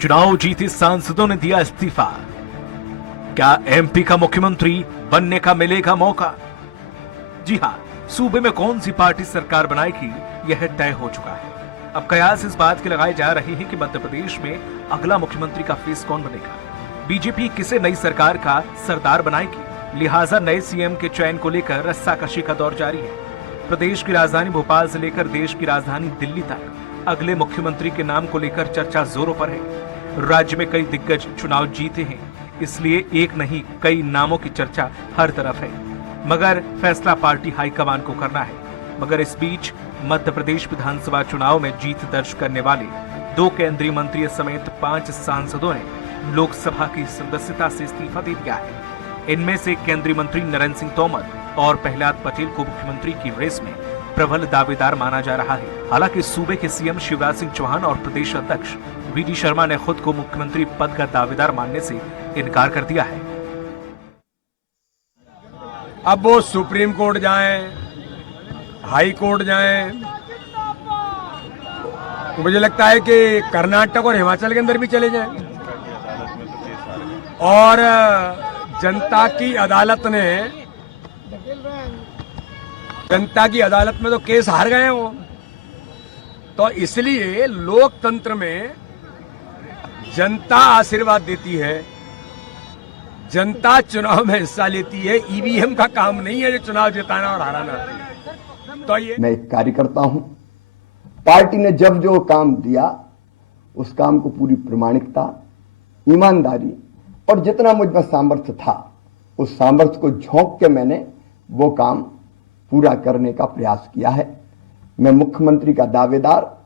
चुनाव जीते सांसदों ने दिया इस्तीफा। क्या एमपी का मुख्यमंत्री बनने का मिलेगा मौका? जी हां, सूबे में कौन सी पार्टी सरकार बनाएगी यह तय हो चुका है। अब कयास इस बात की लगाई जा रही है कि मध्य प्रदेश में अगला मुख्यमंत्री का फेस कौन बनेगा। बीजेपी किसे नई सरकार का सरदार बनाएगी, लिहाजा नए सीएम के चयन को लेकर रस्साकशी का दौर जारी है। प्रदेश की राजधानी भोपाल से लेकर देश की राजधानी दिल्ली तक अगले मुख्यमंत्री के नाम को लेकर चर्चा जोरों पर है। राज्य में कई दिग्गज चुनाव जीते हैं, इसलिए एक नहीं कई नामों की चर्चा हर तरफ है, मगर फैसला पार्टी हाईकमान को करना है। मगर इस बीच मध्य प्रदेश विधानसभा चुनाव में जीत दर्ज करने वाले 2 केंद्रीय मंत्री समेत 5 सांसदों ने लोकसभा की सदस्यता से इस्तीफा दे दिया है। इनमें से केंद्रीय मंत्री नरेंद्र सिंह तोमर और प्रहलाद पटेल को मुख्यमंत्री की रेस में प्रबल दावेदार माना जा रहा है। हालांकि सूबे के सीएम शिवराज सिंह चौहान और प्रदेश अध्यक्ष वीडी शर्मा ने खुद को मुख्यमंत्री पद का दावेदार मानने से इनकार कर दिया है। अब वो सुप्रीम कोर्ट जाएं, हाई कोर्ट जाएं, तो मुझे लगता है कि कर्नाटक और हिमाचल के अंदर भी चले जाएं। और जनता की अदालत में तो केस हार गए हैं वो। तो इसलिए लोकतंत्र में जनता आशीर्वाद देती है, जनता चुनाव में हिस्सा लेती है। ईवीएम का काम नहीं है जो चुनाव जिताना और हराना। तो ये मैं एक कार्यकर्ता हूं। पार्टी ने जब जो काम दिया उस काम को पूरी प्रामाणिकता, ईमानदारी और जितना मुझ में सामर्थ्य था उस सामर्थ्य को झोंक के मैंने वो काम पूरा करने का प्रयास किया है। मैं मुख्यमंत्री का दावेदार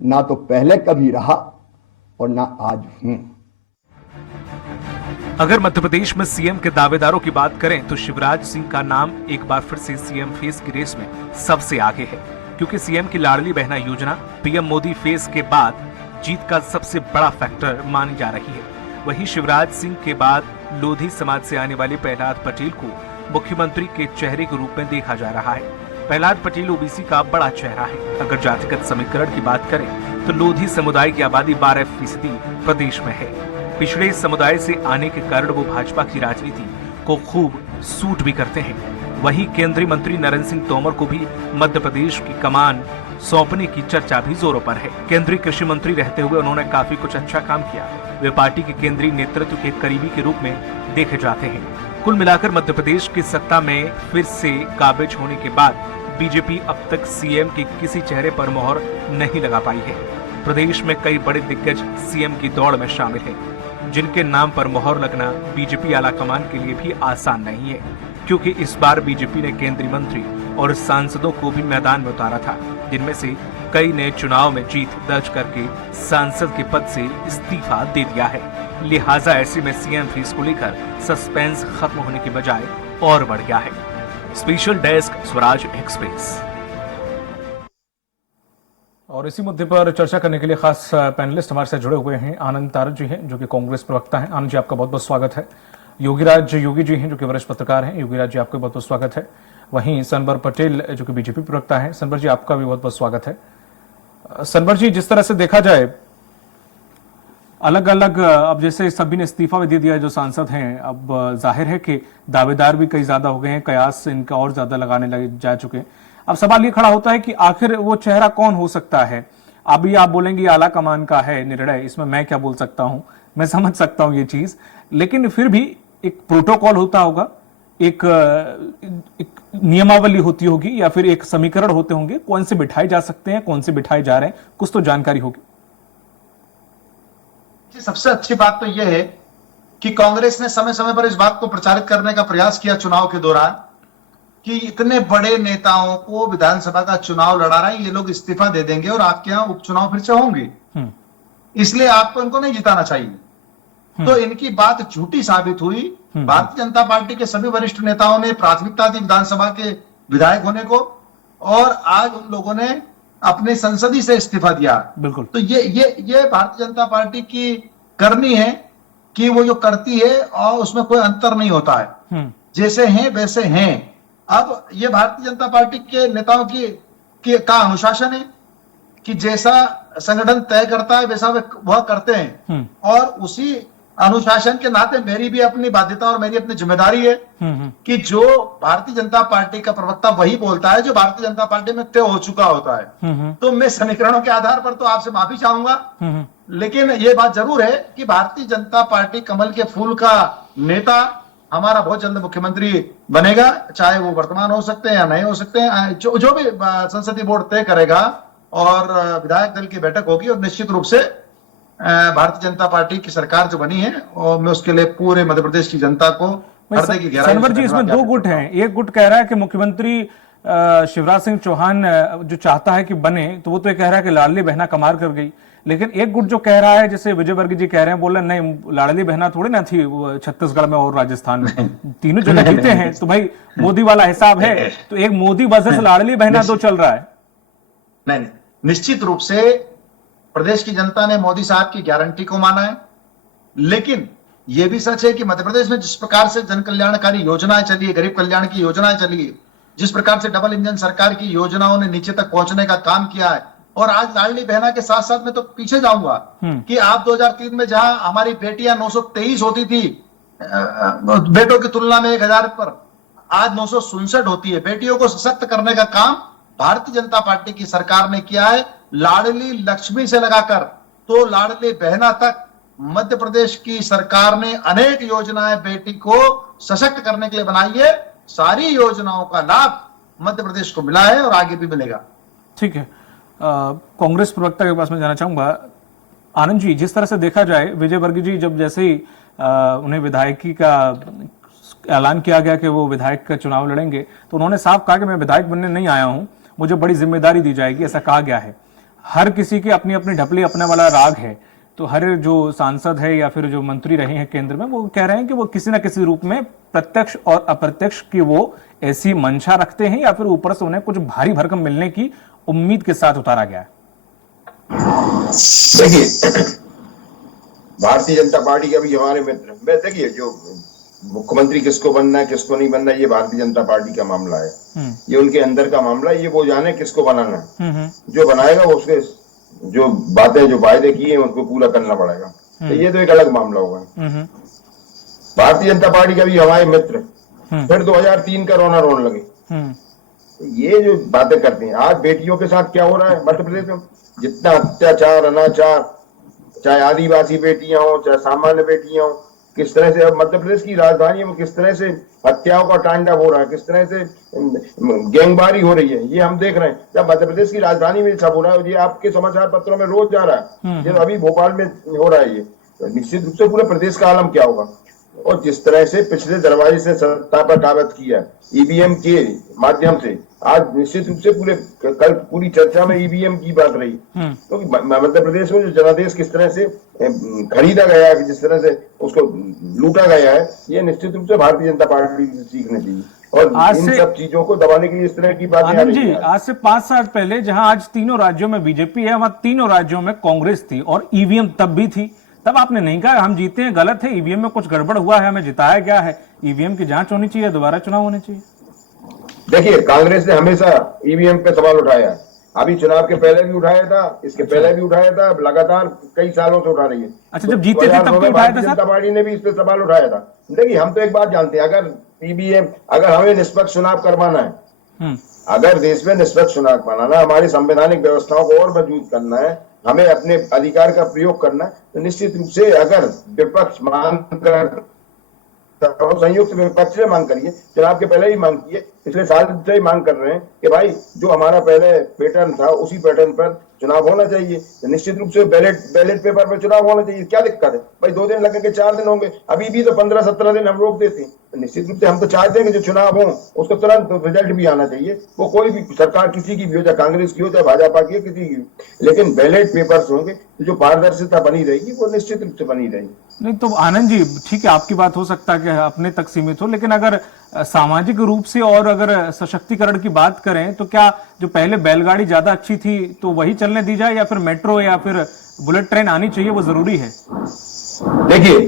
ना तो पहले कभी रहा और ना आज हूं। अगर मध्य प्रदेश में सीएम के दावेदारों की बात करें तो शिवराज सिंह का नाम एक बार फिर से सीएम फेस की रेस में सबसे आगे है, क्योंकि सीएम की लाडली बहना योजना पीएम मोदी फेस के बाद जीत का सबसे बड़ा फैक्टर मानी जा रही है। वहीं शिवराज सिंह के बाद लोधी समाज से आने वाले प्रहलाद पटेल को मुख्यमंत्री के चेहरे के रूप में देखा जा रहा है। प्रहलाद पटेल ओबीसी का बड़ा चेहरा है। अगर जातिगत समीकरण की बात करें तो लोधी समुदाय की आबादी 12% प्रदेश में है। पिछड़े समुदाय से आने के कारण वो भाजपा की राजनीति को खूब सूट भी करते हैं। वहीं केंद्रीय मंत्री नरेंद्र सिंह तोमर को भी मध्य प्रदेश की कमान सौंपने की चर्चा भी जोरों पर है। केंद्रीय कृषि मंत्री रहते हुए उन्होंने काफी कुछ अच्छा काम किया। वे पार्टी के केंद्रीय नेतृत्व के करीबी के रूप में देखे जाते हैं। कुल मिलाकर मध्य प्रदेश की सत्ता में फिर से काबिज होने के बाद बीजेपी अब तक सीएम के किसी चेहरे पर मोहर नहीं लगा पाई है। प्रदेश में कई बड़े दिग्गज सीएम की दौड़ में शामिल हैं, जिनके नाम पर मोहर लगना बीजेपी आलाकमान के लिए भी आसान नहीं है, क्योंकि इस बार बीजेपी ने केंद्रीय मंत्री और सांसदों को भी मैदान में उतारा था, जिनमें से कई ने चुनाव में जीत दर्ज करके सांसद के पद से इस्तीफा दे दिया है। लिहाजा ऐसे में सीएम फेस को लेकर सस्पेंस खत्म होने की बजाय और बढ़ गया है। Special desk, Swaraj express. और इसी मुद्दे पर चर्चा करने के लिए खास पैनलिस्ट हमारे साथ जुड़े हुए हैं। आनंद तारक जी हैं जो कि कांग्रेस प्रवक्ता हैं। आनंद जी, आपका बहुत बहुत स्वागत है। योगीराज योगी जी हैं जो कि वरिष्ठ पत्रकार हैं। योगीराज जी, आपका बहुत बहुत स्वागत है। वहीं सनबर पटेल जो कि बीजेपी प्रवक्ता हैं। सनबर जी, आपका भी बहुत बहुत स्वागत है। सनबर जी, जिस तरह से देखा जाए अलग अलग, अब जैसे सभी ने इस्तीफा भी दे दिया है जो सांसद हैं, अब जाहिर है कि दावेदार भी कई ज्यादा हो गए हैं, कयास इनका और ज्यादा लगाने लगे जा चुके हैं। अब सवाल ये खड़ा होता है कि आखिर वो चेहरा कौन हो सकता है। अभी आप बोलेंगे आला कमान का है निर्णय, इसमें मैं क्या बोल सकता हूं, मैं समझ सकता हूं ये चीज, लेकिन फिर भी एक प्रोटोकॉल होता होगा, एक नियमावली होती होगी, या फिर एक समीकरण होते होंगे, कौन से बिठाए जा सकते हैं, कौन से बिठाए जा रहे हैं, कुछ तो जानकारी होगी। सबसे अच्छी बात तो यह है कि कांग्रेस ने समय समय पर इस बात को प्रचारित करने का प्रयास किया चुनाव के दौरान कि इतने बड़े नेताओं को विधानसभा का चुनाव लड़ा रहे हैं, ये लोग इस्तीफा दे देंगे और आपके यहां उपचुनाव फिर से होंगे, इसलिए आपको इनको नहीं जिताना चाहिए। तो इनकी बात झूठी साबित हुई। भारतीय जनता पार्टी के सभी वरिष्ठ नेताओं ने प्राथमिकता दी विधानसभा के विधायक होने को, और आज उन लोगों ने अपने संसदीय से इस्तीफा दिया। बिल्कुल। तो ये भारतीय जनता पार्टी की करनी है कि वो जो करती है और उसमें कोई अंतर नहीं होता है, जैसे हैं वैसे हैं। अब ये भारतीय जनता पार्टी के नेताओं का अनुशासन है कि जैसा संगठन तय करता है वैसा वह करते हैं, और उसी अनुशासन के नाते मेरी भी अपनी बाध्यता और मेरी अपनी जिम्मेदारी है कि जो भारतीय जनता पार्टी का प्रवक्ता वही बोलता है जो भारतीय जनता पार्टी में तय हो चुका होता है। तो मैं समीकरणों के आधार पर तो आपसे माफी चाहूंगा, लेकिन ये बात जरूर है कि भारतीय जनता पार्टी कमल के फूल का नेता हमारा बहुत जल्द मुख्यमंत्री बनेगा, चाहे वो वर्तमान हो सकते हैं या नहीं हो सकते हैं, जो भी संसदीय बोर्ड तय करेगा और विधायक दल की बैठक होगी, और निश्चित रूप से भारतीय जनता पार्टी की सरकार जो बनी है और मैं उसके लिए पूरे मध्य प्रदेश की जनता को हृदय की गहराई से सनवर जी, इसमें दो गुट हैं। एक गुट कह रहा है कि मुख्यमंत्री शिवराज सिंह चौहान जो चाहता है कि बने, तो वो तो ये कह रहा है कि लाडली बहना कमाल कर गई। लेकिन एक गुट जो कह रहा है, जैसे विजय वर्गीय जी कह रहे हैं, बोल रहे नहीं लाडली बहना थोड़ी ना थी छत्तीसगढ़ में और राजस्थान में, तीनों जगह जीते हैं, तो भाई मोदी वाला हिसाब है। तो एक मोदी वर्सेस लाडली बहना दो चल रहा है। नहीं, निश्चित रूप से प्रदेश की जनता ने मोदी साहब की गारंटी को माना है, लेकिन यह भी सच है कि मध्य प्रदेश में जिस प्रकार से जन कल्याणकारी योजनाएं चली है, गरीब कल्याण की योजनाएं चली है, जिस प्रकार से डबल इंजन सरकार की योजनाओं ने नीचे तक पहुंचने का काम किया है, और आज लाडली बहना के साथ साथ मैं तो पीछे जाऊंगा कि आप 2003 में जहां हमारी बेटियां 923 होती थी बेटों की तुलना में 1000 पर, आज 967 होती है। बेटियों को सशक्त करने का काम भारतीय जनता पार्टी की सरकार ने किया है, लाडली लक्ष्मी से लगाकर तो लाडली बहना तक मध्य प्रदेश की सरकार ने अनेक योजनाएं बेटी को सशक्त करने के लिए बनाई है। सारी योजनाओं का लाभ मध्य प्रदेश को मिला है और आगे भी मिलेगा। ठीक है, कांग्रेस प्रवक्ता के पास में जाना चाहूंगा। आनंद जी, जिस तरह से देखा जाए, विजय वर्गीय जी जब जैसे ही उन्हें विधायकी का ऐलान किया गया कि वो विधायक का चुनाव लड़ेंगे, तो उन्होंने साफ कहा कि मैं विधायक बनने नहीं आया हूं, मुझे बड़ी जिम्मेदारी दी जाएगी, ऐसा कहा गया है। हर किसी की अपनी अपनी ढपली अपने वाला राग है, तो हर जो सांसद है या फिर जो मंत्री रहे हैं केंद्र में, वो कह रहे हैं कि वो किसी ना किसी रूप में प्रत्यक्ष और अप्रत्यक्ष की वो ऐसी मंशा रखते हैं या फिर ऊपर से उन्हें कुछ भारी भरकम मिलने की उम्मीद के साथ उतारा गया है। देखिए, भारतीय जनता पार्टी के भी हमारे मित्र, देखिए जो मुख्यमंत्री किसको बनना है किसको नहीं बनना है, ये भारतीय जनता पार्टी का मामला है, ये उनके अंदर का मामला है, ये वो जाने किसको बनाना है। जो बनाएगा वो उसके जो बातें जो वायदे किए हैं उनको पूरा करना पड़ेगा, तो ये तो एक अलग मामला होगा। भारतीय जनता पार्टी का भी हमारे मित्र फिर 2003 का रोना रोने लगे। ये जो बातें करते हैं, आज बेटियों के साथ क्या हो रहा है मध्य प्रदेश में, जितना अत्याचार अनाचार, चाहे आदिवासी बेटियां हो चाहे सामान्य बेटियां हो, किस तरह से अब मध्य प्रदेश की राजधानी में किस तरह से हत्याओं का तांडव हो रहा है, किस तरह से गैंगबारी हो रही है, ये हम देख रहे हैं। जब मध्य प्रदेश की राजधानी में सब हो रहा है, ये आपके समाचार पत्रों में रोज जा रहा है, ये अभी भोपाल में हो रहा है, ये तो निश्चित रूप से पूरे प्रदेश का आलम क्या होगा। और जिस तरह से पिछले दरवाजे से सत्ता पर काबज किया ईवीएम के माध्यम से, आज निश्चित रूप से कल पूरी चर्चा में ईवीएम की बात रही, क्योंकि मध्य प्रदेश में जो जनादेश किस तरह से खरीदा गया है, जिस तरह से उसको लूटा गया है, ये निश्चित रूप से भारतीय जनता पार्टी से सीखने चाहिए। और इन सब चीजों को दबाने के लिए इस तरह की बातें आनंद जी, आज से 5 साल पहले जहां आज तीनों राज्यों में बीजेपी है, वहां तीनों राज्यों में कांग्रेस थी और ईवीएम तब भी थी। तब आपने नहीं कहा हम जीते हैं, गलत है, ईवीएम में कुछ गड़बड़ हुआ है, हमें जिताया गया है, ईवीएम की जांच होनी चाहिए, दोबारा चुनाव होने चाहिए। देखिए, कांग्रेस ने हमेशा ईवीएम पे सवाल उठाया, अभी चुनाव के पहले भी उठाया था, इसके पहले भी उठाया था, लगातार कई सालों से उठा रही है। अच्छा, जब जीते थे तब तो भारतीय जनता पार्टी ने भी इस पे सवाल उठाया था। देखिए, हम तो एक बात जानते हैं, अगर ईवीएम, अगर हमें निष्पक्ष चुनाव करवाना है, अगर देश में निष्पक्ष चुनाव बनाना, हमारी संवैधानिक व्यवस्थाओं को और मजबूत करना है, हमें अपने अधिकार का प्रयोग करना है, तो निश्चित रूप से अगर विपक्ष मांग कर, संयुक्त विपक्ष से मांग करिए, चुनाव के पहले ही मांग किए, पिछले साल से ही मांग कर रहे हैं कि भाई जो हमारा पहले पैटर्न था उसी पैटर्न पर चुनाव होना चाहिए, तो निश्चित रूप से बैलेट पेपर पर चुनाव होना चाहिए। क्या दिक्कत है भाई, 2 दिन लगेंगे 4 दिन होंगे, अभी भी तो 15-17 दिन हम रोक देते हैं। तो निश्चित रूप से हम तो चाहते हैं कि जो चुनाव हो उसका तुरंत रिजल्ट भी आना चाहिए, वो कोई भी सरकार किसी की भी हो, चाहे कांग्रेस की हो चाहे भाजपा की हो, किसी की, लेकिन बैलेट पेपर्स होंगे तो जो पारदर्शिता बनी रहेगी वो निश्चित रूप से बनी रहेगी। नहीं तो आनंद जी, ठीक है, आपकी बात हो सकता है कि अपने तक सीमित हो, लेकिन अगर सामाजिक रूप से और अगर सशक्तिकरण की बात करें तो क्या जो पहले बैलगाड़ी ज्यादा अच्छी थी तो वही चलने दी जाए, या फिर मेट्रो या फिर बुलेट ट्रेन आनी चाहिए, वो जरूरी है? देखिए,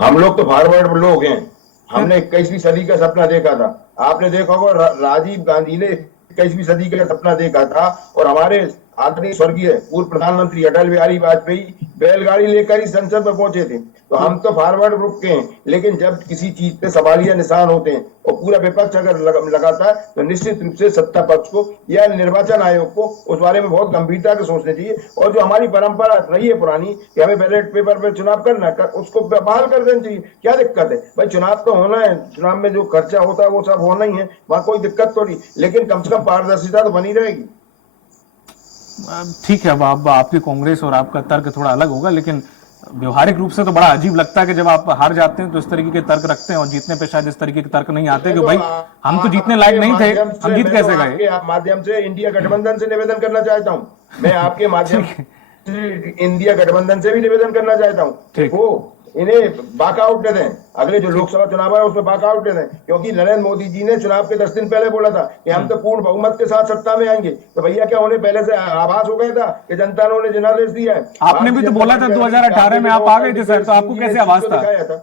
हम लोग तो फॉरवर्ड लोग हैं, हमने 21वीं सदी का सपना देखा था। आपने देखा होगा राजीव गांधी ने 21वीं सदी का सपना देखा था, और हमारे आदरणीय स्वर्गीय पूर्व प्रधानमंत्री अटल बिहारी वाजपेयी बैलगाड़ी लेकर ही संसद में पहुंचे थे। तो हम तो फॉरवर्ड ग्रुप के हैं, लेकिन जब किसी चीज पे सवालिया निशान होते हैं और पूरा विपक्ष अगर लगाता है तो निश्चित रूप से सत्ता पक्ष को या निर्वाचन आयोग को उस बारे में बहुत गंभीरता से सोचना चाहिए। और जो हमारी परंपरा रही है पुरानी कि हमें बैलेट पेपर पे चुनाव करना है, उसको बहाल कर देना चाहिए। क्या दिक्कत है भाई, चुनाव तो होना है, चुनाव में जो खर्चा होता है वो सब होना ही है, वहां कोई दिक्कत तो नहीं, लेकिन कम से कम पारदर्शिता तो बनी रहेगी। ठीक है, अब आपकी कांग्रेस और आपका तर्क थोड़ा अलग होगा, लेकिन व्यवहारिक रूप से तो बड़ा अजीब लगता है कि जब आप हार जाते हैं तो इस तरीके के तर्क रखते हैं और जीतने पे शायद इस तरीके के तर्क नहीं आते कि भाई हम तो जीतने लायक नहीं थे, हम जीत कैसे गए। आपके माध्यम से इंडिया गठबंधन से निवेदन करना चाहता हूं, मैं आपके माध्यम से इंडिया गठबंधन से भी निवेदन करना चाहता हूं, देखो इन्हें बाकआउट दे दें, अगले जो लोकसभा चुनाव है उसमें बाकआउट दे दें, क्योंकि नरेंद्र मोदी जी ने चुनाव के 10 दिन पहले बोला था कि हम तो पूर्ण बहुमत के साथ सत्ता में आएंगे। तो भैया क्या उन्हें पहले से आभास हो गया था कि जनता ने उन्हें जनादेश दिया है? आपने भी तो बोला था 2018 में आप आ गए थे सर, तो आपको कैसे आभास था?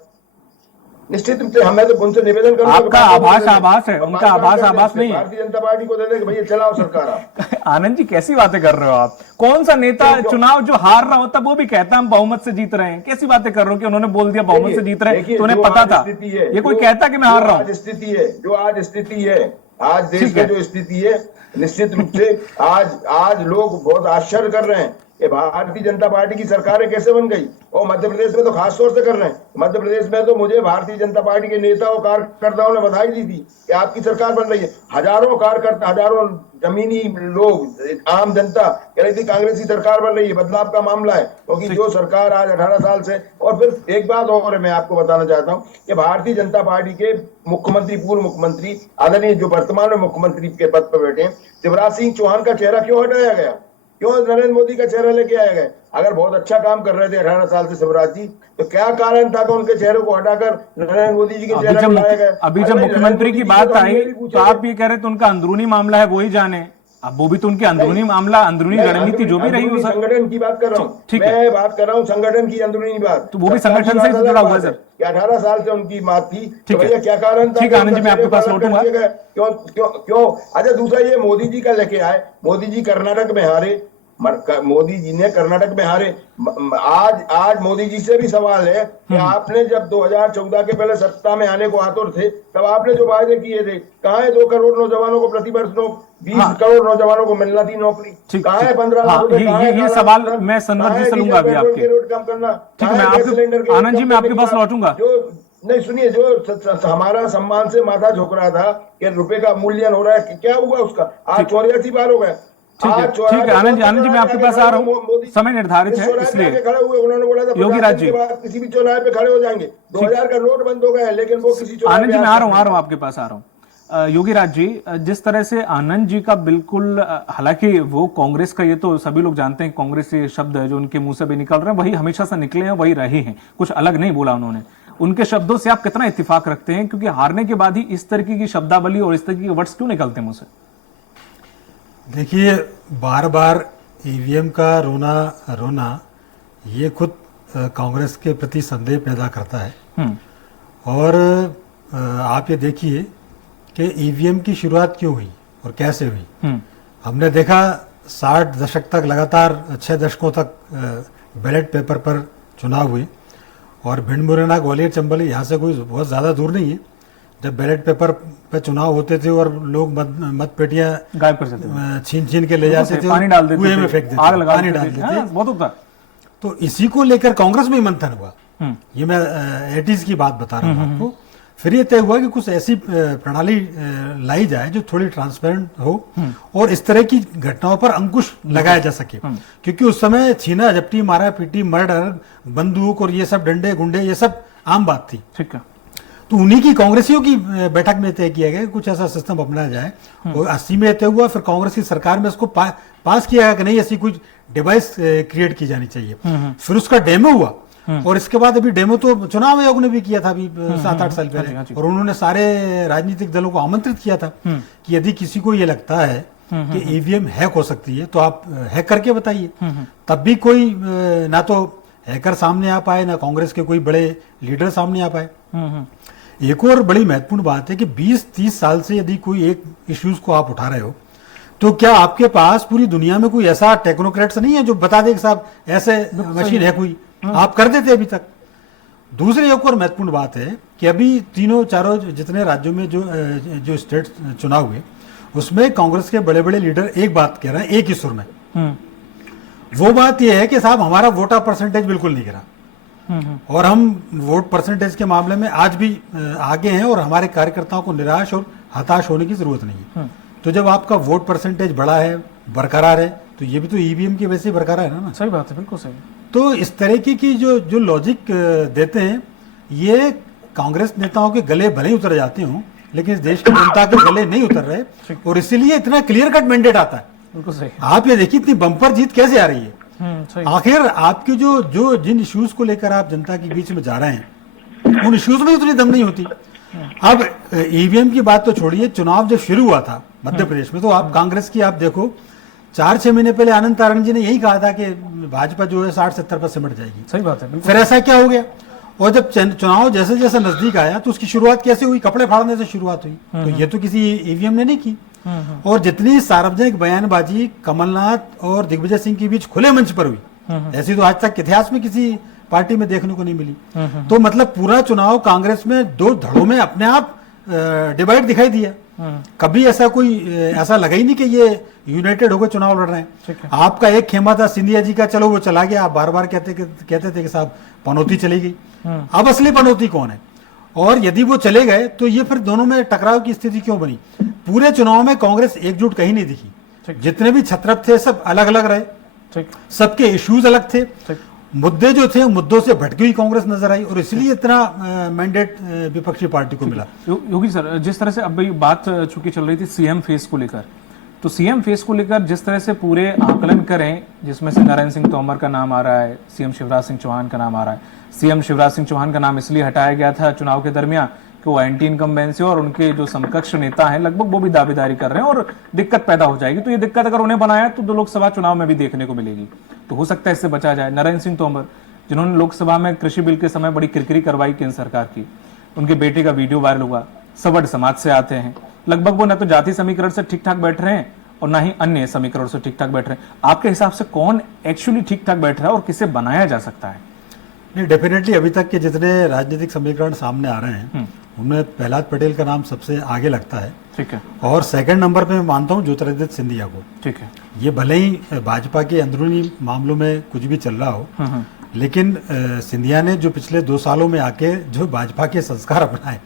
निश्चित रूप से हमें तो उनसे निवेदन करूंगा, आपका आभास है, उनका आभास नहीं है। भारतीय जनता पार्टी को दे दे भैया चलाओ सरकार आप। आनंद जी कैसी बातें कर रहे हो आप? कौन सा नेता चुनाव जो हार रहा होता वो भी कहता हम बहुमत से जीत रहे हैं? कैसी बातें कर रहे हो कि उन्होंने बोल दिया बहुमत से जीत रहे हैं, तो उन्हें पता था? ये कोई कहता कि मैं हार रहा हूँ? स्थिति है जो आज स्थिति है, आज देश में जो स्थिति है, निश्चित रूप से आज लोग बहुत आश्चर्य कर रहे हैं कि भारतीय जनता पार्टी की सरकारें कैसे बन गई, और मध्य प्रदेश में तो खास तौर से कर रहे हैं। मध्य प्रदेश में तो मुझे भारतीय जनता पार्टी के नेता और कार्यकर्ताओं ने बधाई दी थी कि आपकी सरकार बन रही है। हजारों कार्यकर्ता, हजारों जमीनी लोग, आम जनता कह रही थी कांग्रेस की सरकार बन रही है, बदलाव का मामला है, क्योंकि जो सरकार आज 18 साल से। और फिर एक बात और मैं आपको बताना चाहता हूँ कि भारतीय जनता पार्टी के मुख्यमंत्री, पूर्व मुख्यमंत्री, आदरणीय जो वर्तमान में मुख्यमंत्री के पद पर बैठे हैं, शिवराज सिंह चौहान का चेहरा क्यों हटाया गया? क्यों नरेंद्र मोदी का चेहरा लेके आया गया? अगर बहुत अच्छा काम कर रहे थे 18 साल से शिवराज जी, तो क्या कारण था कि उनके चेहरे को हटाकर नरेंद्र मोदी जी के चेहरे को लाया गया? अभी जब मुख्यमंत्री की बात आई तो आप ये कह रहे थे उनका अंदरूनी मामला है, वो ही जाने। अब वो भी तो उनके अंदरूनी मामला, अंदरूनी रणनीति जो भी रही हो, संगठन की बात कर रहा हूँ, मैं बात कर रहा हूँ संगठन की अंदरूनी बात, तो वो भी संगठन से जुड़ा हुआ है सर। 18 साल से उनकी बात थी, तो भैया क्या कारण था? ठीक है आनंद जी, मैं आपके पास लौटूंगा। क्यों? अच्छा, दूसरा ये मोदी जी का लेके आए, मोदी जी कर्नाटक में हारे, मोदी जी ने कर्नाटक में हारे। आज मोदी जी से भी सवाल है कि आपने जब 2014 के पहले सत्ता में आने को आतुर थे, तब आपने जो वायदे किए थे, कहाँ है 2 करोड़ नौजवानों को प्रतिवर्ष 20 करोड़ नौजवानों को मिलना थी नौकरी, कहाँ है 15 लाख रुपए? ये सवाल मैं संदर्भ जी से लूंगा अभी आपके। कम करना, ठीक है, मैं आनंद जी मैं आपके पास लौटूंगा। नहीं सुनिए, जो हमारा सम्मान से माथा झुक रहा था कि रुपए का मूल्यन हो रहा है, क्या हुआ उसका? आज 84 बार हो गया। ठीक है आनंद जी मैं आपके पास आ रहा हूँ, समय निर्धारित है इसलिए। खड़े हुए, उन्होंने बोला था योगी राज जी किसी भी चौराहे पे खड़े हो जाएंगे। 2000 का नोट बंद हो गया, लेकिन वो किसी चौराहे। आनंद जी मैं आ रहा हूँ आपके पास आ रहा हूँ। योगी राज जी, जिस तरह से आनंद जी का बिल्कुल, हालांकि वो कांग्रेस का, ये तो सभी लोग जानते हैं, कांग्रेस ये शब्द है जो उनके मुंह से भी निकल रहे हैं, वही हमेशा से निकले हैं, वही रहे हैं, कुछ अलग नहीं बोला उन्होंने। उनके शब्दों से आप कितना इत्तेफाक रखते हैं? क्योंकि हारने के बाद ही इस तरीके की शब्दावली और इस तरीके के वर्ड्स क्यों निकलते हैं मुंह से? देखिए, बार बार ईवीएम का रोना ये खुद कांग्रेस के प्रति संदेह पैदा करता है। और आप ये देखिए कि ईवीएम की शुरुआत क्यों हुई और कैसे हुई। हमने देखा 60 दशक तक लगातार 6 दशकों तक बैलेट पेपर पर चुनाव हुए, और भिंड, मुरैना, ग्वालियर, चंबल यहाँ से कोई बहुत ज़्यादा दूर नहीं है। जब बैलेट पेपर पे चुनाव होते थे और लोग मत पेटियां गायब कर देते थे, छीन के ले जाते थे, पानी डाल देते कुएं में फेंक देते, आग लगा पानी डाल देते, बहुत होता। तो इसी को लेकर कांग्रेस में मंथन हुआ। ये मैं 80s की बात बता रहा हूँ आपको। फिर ये तय हुआ कि कुछ ऐसी प्रणाली लाई जाए जो थोड़ी ट्रांसपेरेंट हो और इस तरह की घटनाओं पर अंकुश लगाया जा सके, क्योंकि उस समय छीना झपटी, मारा पीटी, मर्डर, बंदूक और ये सब डंडे गुंडे ये सब आम बात थी। ठीक है, तो उन्हीं की कांग्रेसियों की बैठक में तय किया गया कुछ ऐसा सिस्टम अपनाया जाए, और 80 में तय हुआ। फिर कांग्रेस की सरकार में इसको पास किया गया कि नहीं, ऐसी कुछ डिवाइस क्रिएट की जानी चाहिए। फिर उसका डेमो हुआ, और इसके बाद अभी डेमो तो चुनाव आयोग ने भी किया था अभी 7-8 साल पहले, और उन्होंने सारे राजनीतिक दलों को आमंत्रित किया था कि यदि किसी को ये लगता है कि ईवीएम हैक हो सकती है तो आप हैक करके बताइए। तब भी कोई ना तो हैकर सामने आ पाए, ना कांग्रेस के कोई बड़े लीडर सामने आ पाए। एक और बड़ी महत्वपूर्ण बात है कि 20-30 साल से यदि कोई एक इश्यूज को आप उठा रहे हो तो क्या आपके पास पूरी दुनिया में कोई ऐसा टेक्नोक्रेट्स नहीं है जो बता दे कि साहब ऐसे मशीन है कोई? आप कर देते अभी तक। दूसरी एक और महत्वपूर्ण बात है कि अभी तीनों चारों जितने राज्यों में जो स्टेट चुनाव हुए उसमें कांग्रेस के बड़े बड़े लीडर एक बात कह रहे हैं एक ही सुर में। वो बात यह है कि साहब हमारा वोटर परसेंटेज बिल्कुल नहीं गिरा और हम वोट परसेंटेज के मामले में आज भी आगे हैं और हमारे कार्यकर्ताओं को निराश और हताश होने की जरूरत नहीं है। तो जब आपका वोट परसेंटेज बड़ा है, बरकरार है, तो ये भी तो ईवीएम की वजह से बरकरार है ना। सही बात है, बिल्कुल सही। तो इस तरीके की जो लॉजिक देते हैं ये कांग्रेस नेताओं के गले भले ही उतर जाते हों लेकिन इस देश की जनता के गले नहीं उतर रहे और इसीलिए इतना क्लियर कट मैंडेट आता है। बिल्कुल सही। आप ये देखिए इतनी बम्पर जीत कैसे आ रही है। सही। आखिर आपके जो जिन इश्यूज को लेकर आप जनता के बीच में जा रहे हैं उन इश्यूज में उतनी दम नहीं होती। अब ईवीएम की बात तो छोड़िए, चुनाव जब शुरू हुआ था मध्य प्रदेश में तो आप कांग्रेस की आप देखो 4-6 महीने पहले आनंद तारण जी ने यही कहा था कि भाजपा जो है 60-70 पर सिमट जाएगी। सही बात है, फिर ऐसा क्या हो गया? और जब चुनाव जैसे जैसे नजदीक आया तो उसकी शुरुआत कैसे हुई? कपड़े फाड़ने से शुरुआत हुई। तो ये तो किसी ईवीएम ने नहीं की। और जितनी सार्वजनिक बयानबाजी कमलनाथ और दिग्विजय सिंह के बीच खुले मंच पर हुई ऐसी तो आज तक इतिहास में किसी पार्टी में देखने को नहीं मिली। तो मतलब पूरा चुनाव कांग्रेस में दो धड़ों में अपने आप डिवाइड दिखाई दिया। कभी ऐसा लगा ही नहीं कि ये यूनाइटेड होकर चुनाव लड़ रहे हैं। आपका एक खेमा था सिंधिया जी का, चलो वो चला गया। आप बार बार कहते थे कि साहब पनौती चली गई। अब असली पनौती कौन है? और यदि वो चले गए तो ये फिर दोनों में टकराव की स्थिति क्यों बनी? पूरे चुनाव में कांग्रेस एकजुट कहीं नहीं दिखी। जितने भी छत्रप थे सब अलग अलग रहे, सबके इश्यूज अलग थे, मुद्दे जो थे मुद्दों से भटकी हुई कांग्रेस नजर आई और इसलिए इतना मैंडेट विपक्षी पार्टी को मिला। योगी सर, जिस तरह से अब बात चूंकि चल रही थी सीएम फेस को लेकर, तो सीएम फेस को लेकर जिस तरह से पूरे आकलन करें जिसमें से नरेंद्र सिंह तोमर का नाम आ रहा है, सीएम शिवराज सिंह चौहान का नाम आ रहा है। सीएम शिवराज सिंह चौहान का नाम इसलिए हटाया गया था चुनाव के दरमियान कि वो एंटी इनकम्बेंसी और उनके जो समकक्ष नेता हैं लगभग वो भी दावेदारी कर रहे हैं और दिक्कत पैदा हो जाएगी। तो ये दिक्कत अगर उन्हें बनाया तो 2 लोकसभा चुनाव में भी देखने को मिलेगी। तो हो सकता है इससे बचा जाए। नरेंद्र सिंह तोमर जिन्होंने लोकसभा में कृषि बिल के समय बड़ी किरकिरी करवाई केंद्र सरकार की, उनके बेटे का वीडियो वायरल हुआ। सवर्ण समाज से आते हैं, लगभग वो न तो जाति समीकरण से ठीक ठाक बैठ रहे हैं और ना ही अन्य समीकरण से ठीक ठाक बैठ रहे हैं। आपके हिसाब से कौन एक्चुअली ठीक ठाक बैठ रहा है और किसे बनाया जा सकता है? नहीं, डेफिनेटली अभी तक के जितने राजनीतिक समीकरण सामने आ रहे हैं उनमें प्रहलाद पटेल का नाम सबसे आगे लगता है। ठीक है। और सेकंड नंबर पे मैं मानता हूँ ज्योतिरादित्य सिंधिया को। ठीक है। ये भले ही भाजपा के अंदरूनी मामलों में कुछ भी चल रहा हो लेकिन सिंधिया ने जो पिछले 2 सालों में आके जो भाजपा के संस्कार अपनाए,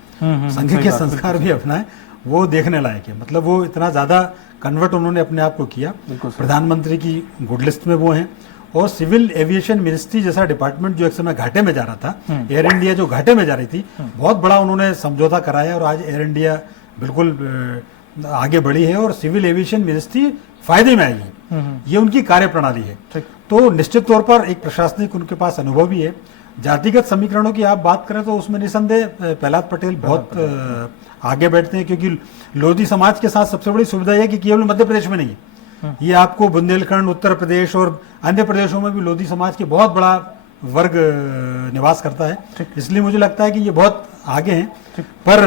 संघ के संस्कार भी अपनाए, वो देखने लायक है। मतलब वो इतना ज्यादा कन्वर्ट उन्होंने अपने आप को किया। प्रधानमंत्री की गुड लिस्ट में वो हैं। और सिविल एविएशन मिनिस्ट्री जैसा डिपार्टमेंट जो एक समय घाटे में जा रहा था, एयर इंडिया जो घाटे में जा रही थी, बहुत बड़ा उन्होंने समझौता कराया और आज एयर इंडिया बिल्कुल आगे बढ़ी है और सिविल एविएशन मिनिस्ट्री फायदे में आएगी। ये उनकी कार्य प्रणाली है। तो निश्चित तौर पर एक प्रशासनिक उनके पास अनुभव भी है। जातिगत समीकरणों की आप बात करें तो उसमें निसंदेह प्रहलाद पटेल बहुत आगे बैठते हैं क्योंकि लोधी समाज के साथ सबसे बड़ी सुविधा यह कि केवल मध्य प्रदेश में नहीं है, ये आपको बुंदेलखंड, उत्तर प्रदेश और अन्य प्रदेशों में भी लोधी समाज के बहुत बड़ा वर्ग निवास करता है। इसलिए मुझे लगता है कि ये बहुत आगे हैं। पर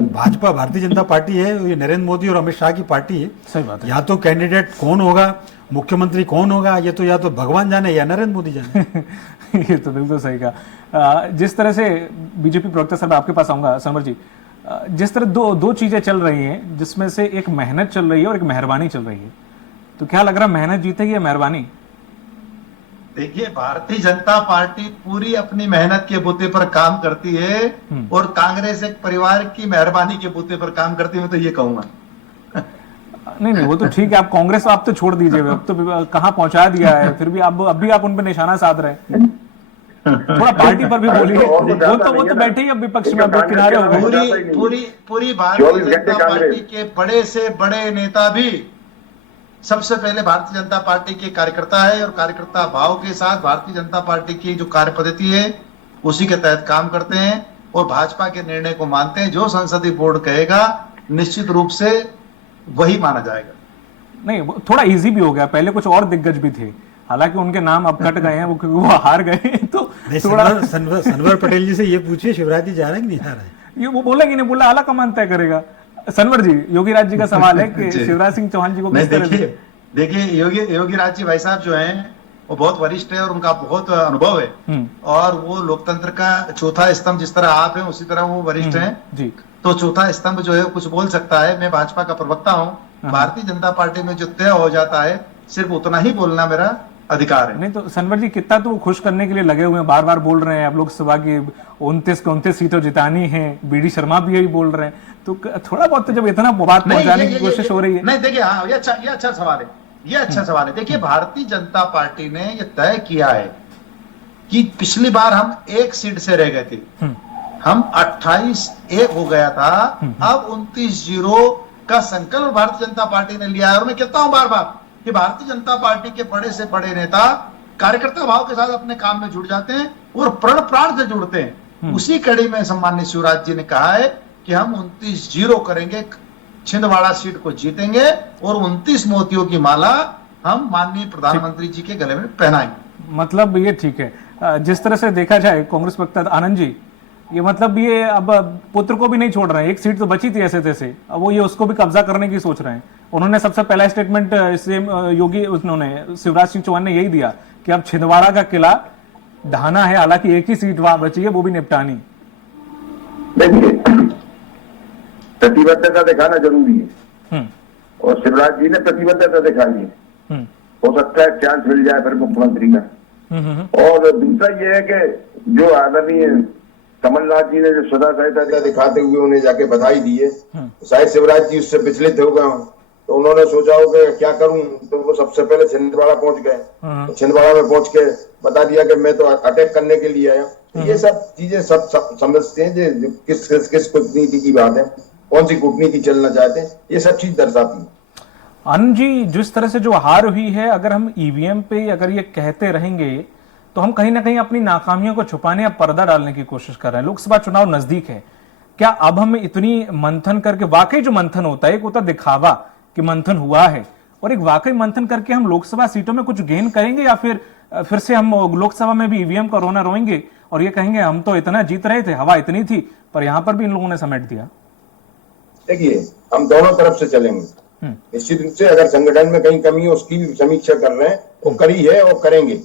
भाजपा भारतीय जनता पार्टी है, ये नरेंद्र मोदी और अमित शाह की पार्टी है। सही बात है। या तो कैंडिडेट कौन होगा, मुख्यमंत्री कौन होगा, ये तो या तो भगवान जाने या नरेंद्र मोदी जाने। ये तो बिल्कुल सही कहा। जिस तरह से बीजेपी प्रवक्ता साहब आपके पास आऊंगा समर जी, जिस तरह दो चीजें चल रही हैं जिसमें से एक मेहनत चल रही है और एक मेहरबानी चल रही है, तो क्या लग रहा है मेहनत जीतेगी या मेहरबानी? देखिए, भारतीय जनता पार्टी पूरी अपनी मेहनत के बूते पर काम करती है और कांग्रेस एक परिवार की मेहरबानी के बूते पर काम करती है, मैं तो ये कहूंगा। नहीं, वो तो ठीक है। आप कांग्रेस आप तो छोड़ दीजिए, अब तो कहां पहुंचा दिया है, फिर भी अब भी आप उन पर निशाना साध रहे हैं। थोड़ा पार्टी पर भी बोलिए। वो तो बैठे ही अब विपक्ष में, अब किनारे हो गए। पूरी भारतीय जनता पार्टी के बड़े से बड़े नेता भी सबसे पहले भारतीय जनता पार्टी के कार्यकर्ता है और कार्यकर्ता भाव के साथ भारतीय जनता पार्टी की जो कार्य पद्धति है उसी के तहत काम करते हैं और भाजपा के निर्णय को मानते हैं। जो संसदीय बोर्ड कहेगा निश्चित रूप से वही माना जाएगा। नहीं, थोड़ा इजी भी हो गया। पहले कुछ और दिग्गज भी थे, हालांकि उनके नाम अब कट गए हैं, वो हार गए। तो थोड़ा सनवर पटेल जी से ये पूछिए शिवराज जी जा रहे हैं कि नहीं जा रहे हैं? ये वो बोलेंगे नहीं, बोला आला कमान तय करेगा। सनवर जी, योगी राज जी का सवाल है कि जी। शिवराज सिंह चौहान जी को नहीं, किस तरह से देखिए देखिए योगी राज जी भाई साहब जो हैं वो बहुत वरिष्ठ है और उनका बहुत अनुभव है और वो लोकतंत्र का चौथा स्तंभ जिस तरह आप हैं उसी तरह वो वरिष्ठ हैं। जी तो चौथा स्तंभ जो है कुछ बोल सकता है। मैं भाजपा का प्रवक्ता हूँ। भारतीय जनता पार्टी में जो तय हो जाता है सिर्फ उतना ही बोलना मेरा अधिकार है। नहीं तो सनवर जी कितना तो खुश करने के लिए लगे हुए हैं, बार बार बोल रहे हैं आप लोकसभा की 29 सीटें जितानी है, बीडी शर्मा भी यही बोल रहे हैं, तो थोड़ा बहुत तो जब इतना बात पहुंचाने की कोशिश हो रही है। नहीं देखिए, हाँ ये अच्छा सवाल है, ये अच्छा सवाल है। देखिए भारतीय जनता पार्टी ने ये तय किया है कि पिछली बार हम 1 सीट से रह गए थे, हम 28-1 हो गया था, अब 29-0 का संकल्प भारतीय जनता पार्टी ने लिया है। और मैं कहता हूं बार बार कि भारतीय जनता पार्टी के बड़े से बड़े नेता कार्यकर्ता भाव के साथ अपने काम में जुट जाते हैं और प्रण प्राण से जुड़ते हैं। उसी कड़ी में सम्मानित शिवराज जी ने कहा है कि हम 29-0 करेंगे, छिंदवाड़ा सीट को जीतेंगे और 29 मोतियों की माला हम माननीय प्रधानमंत्री जी के गले में पहनाएंगे। मतलब ये ठीक है। जिस तरह से देखा जाए कांग्रेस वक्ता आनंद जी, ये मतलब ये अब पुत्र को भी नहीं छोड़ रहे हैं, 1 सीट तो बची थी ऐसे तैसे, अब वो ये उसको भी कब्जा करने की सोच रहे हैं। उन्होंने सबसे पहला स्टेटमेंट उन्होंने शिवराज सिंह चौहान ने यही दिया कि अब छिंदवाड़ा का किला ढाना है, हालांकि 1 ही सीट वहां बची है, वो भी निपटानी। देखिए प्रतिबद्धता दिखाना जरूरी है और शिवराज जी ने प्रतिबद्धता दिखाई है। हो सकता है चांस मिल जाए फिर मुख्यमंत्री का। और दूसरा ये है कि जो आदरणीय कमलनाथ जी ने जो सदा सहायता दिखाते हुए उन्हें जाके बधाई दी है, शायद शिवराज जी उससे विचलित हो गए, तो उन्होंने सोचा हो कि क्या करूं, तो वो सबसे पहले छिंदवाड़ा पहुंच गए। तो छिंदवाड़ा में पहुंच के बता दिया कि मैं तो अटैक करने के लिए आया। तो ये सब चीजें सब समझते हैं जो किस कूटनीति की बात है, कौन सी कूटनीति चलना चाहते हैं, ये सब चीज दर्शाती है। आनंद जी, जिस तरह से जो हार हुई है, अगर हम ईवीएम पे अगर ये कहते रहेंगे तो हम कहीं ना कहीं अपनी नाकामियों को छुपाने या पर्दा डालने की कोशिश कर रहे हैं। लोकसभा चुनाव नजदीक है, क्या अब हम इतनी मंथन करके, वाकई जो मंथन होता है, एक होता दिखावा कि मंथन हुआ है, और एक वाकई मंथन करके हम लोकसभा सीटों में कुछ गेन करेंगे, या फिर से हम लोकसभा में भी ईवीएम का रोना रोएंगे और ये कहेंगे हम तो इतना जीत रहे थे, हवा इतनी थी, पर यहां पर भी इन लोगों ने समेट दिया। देखिए हम दोनों तरफ से चलेंगे। निश्चित रूप से अगर संगठन में कहीं कमी है उसकी भी समीक्षा कर रहे हैं, वो करी है और करेंगे।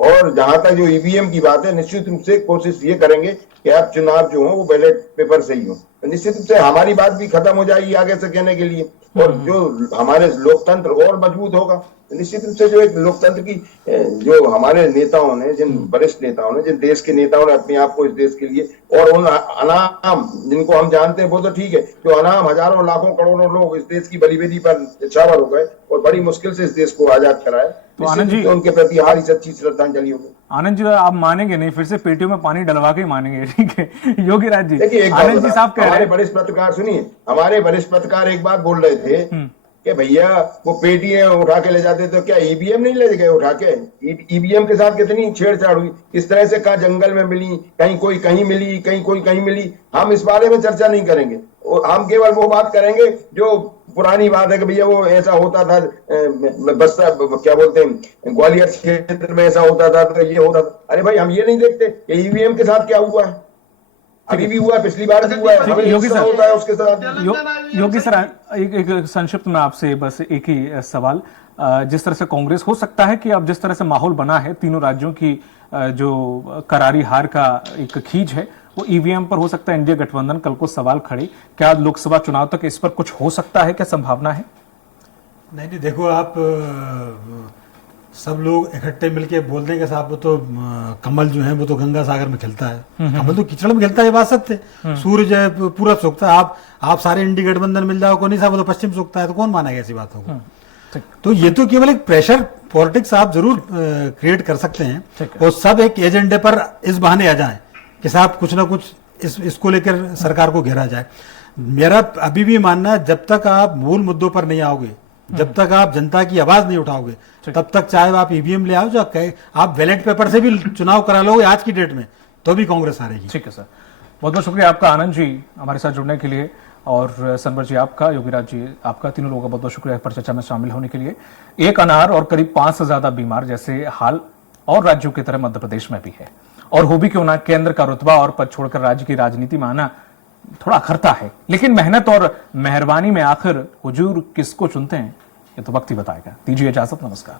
और जहां तक जो ईवीएम की बात है, निश्चित रूप से कोशिश ये करेंगे कि अब चुनाव जो हो वो बैलेट पेपर से ही हो। तो निश्चित रूप से हमारी बात भी खत्म हो जाएगी आगे से कहने के लिए, और जो हमारे लोकतंत्र और मजबूत होगा। तो निश्चित रूप से जो एक लोकतंत्र की जो हमारे नेताओं ने, जिन वरिष्ठ नेताओं ने, जिन देश के नेताओं ने अपने आप को इस देश के लिए, और उन अनाम जिनको हम जानते हैं वो तो ठीक है, जो अनाम हजारों लाखों करोड़ों लोग इस देश की बलिवेदी पर निछावर हो गए और बड़ी मुश्किल से इस देश को आजाद कराए, तो आनंद जी उनके प्रति हमारी सच्ची श्रद्धांजलि होगी। आनंद जी आप मानेंगे नहीं, फिर से पेटियों में पानी डलवा के मानेंगे, ठीक है। योगी राज जी, देखिए आनंद जी साहब कह रहे हमारे हैं, वरिष्ठ पत्रकार सुनिए, हमारे वरिष्ठ पत्रकार एक बात बोल रहे थे कि भैया वो पेटियां उठा के ले जाते तो क्या ईवीएम नहीं ले गए उठा के? ईवीएम के साथ कितनी छेड़छाड़ हुई, इस तरह से कहा जंगल में मिली, कहीं कोई कहीं मिली, कहीं कोई कहीं मिली। हम इस बारे में चर्चा नहीं करेंगे, हम केवल वो बात करेंगे जो पुरानी बात है कि भैया वो ऐसा होता था, बस्ता क्या बोलते हैं, ग्वालियर क्षेत्र में ऐसा होता था, तो ये होता था। अरे भाई हम ये नहीं देखते कि ईवीएम के साथ क्या हुआ है, अभी भी हुआ, पिछली बार भी हुआ है, हमें योगी सर होता है उसके साथ। योगी सर एक संक्षिप्त में आपसे बस एक ही सवाल, जिस तरह से कांग्रेस हो सकता है कि अब जिस तरह से माहौल बना है, तीनों राज्यों की जो करारी हार का एक खींच है वो ईवीएम पर हो सकता है, एनडीए गठबंधन कल को सवाल खड़े, क्या लोकसभा चुनाव तक इस पर कुछ हो सकता है, क्या संभावना है? नहीं, देखो आप सब लोग इकट्ठे मिलके बोल देंगे साहब वो तो कमल जो है वो तो गंगा सागर में खिलता है, कमल तो कीचड़ में खिलता है, ये बात सत्य है। सूरज है पूरब सूखता है, आप सारे इंडी गठबंधन मिल जाओ, नहीं साहब वो तो पश्चिम सूखता है, तो कौन मानेगा ऐसी बातों को? तो ये तो केवल एक प्रेशर पॉलिटिक्स आप जरूर क्रिएट कर सकते हैं, और सब एक एजेंडे पर इस बहाने आ जाए कि साहब कुछ ना कुछ इसको लेकर सरकार को घेरा जाए। मेरा अभी भी मानना, जब तक आप मूल मुद्दों पर नहीं आओगे, जब तक आप जनता की आवाज नहीं उठाओगे, तब तक चाहे आप ईवीएम ले आओ, जो आप बैलेट पेपर से भी चुनाव करा लोगे आज की डेट में, तो भी कांग्रेस हारेगी। ठीक है सर, बहुत बहुत शुक्रिया आपका आनंद जी हमारे साथ जुड़ने के लिए, और सनवर जी आपका, योगी राज जी आपका, तीनों लोगों का बहुत बहुत शुक्रिया पर चर्चा में शामिल होने के लिए। एक अनार और करीब 5 से ज्यादा बीमार जैसे हाल और राज्यों की तरह मध्य प्रदेश में भी है, और हो भी क्यों ना, केंद्र का रुतबा और पद छोड़कर राज्य की राजनीति में आना थोड़ा अखरता है। लेकिन मेहनत और मेहरबानी में आखिर हुजूर किसको चुनते हैं, ये तो वक्त ही बताएगा। दीजिए इजाजत, नमस्कार।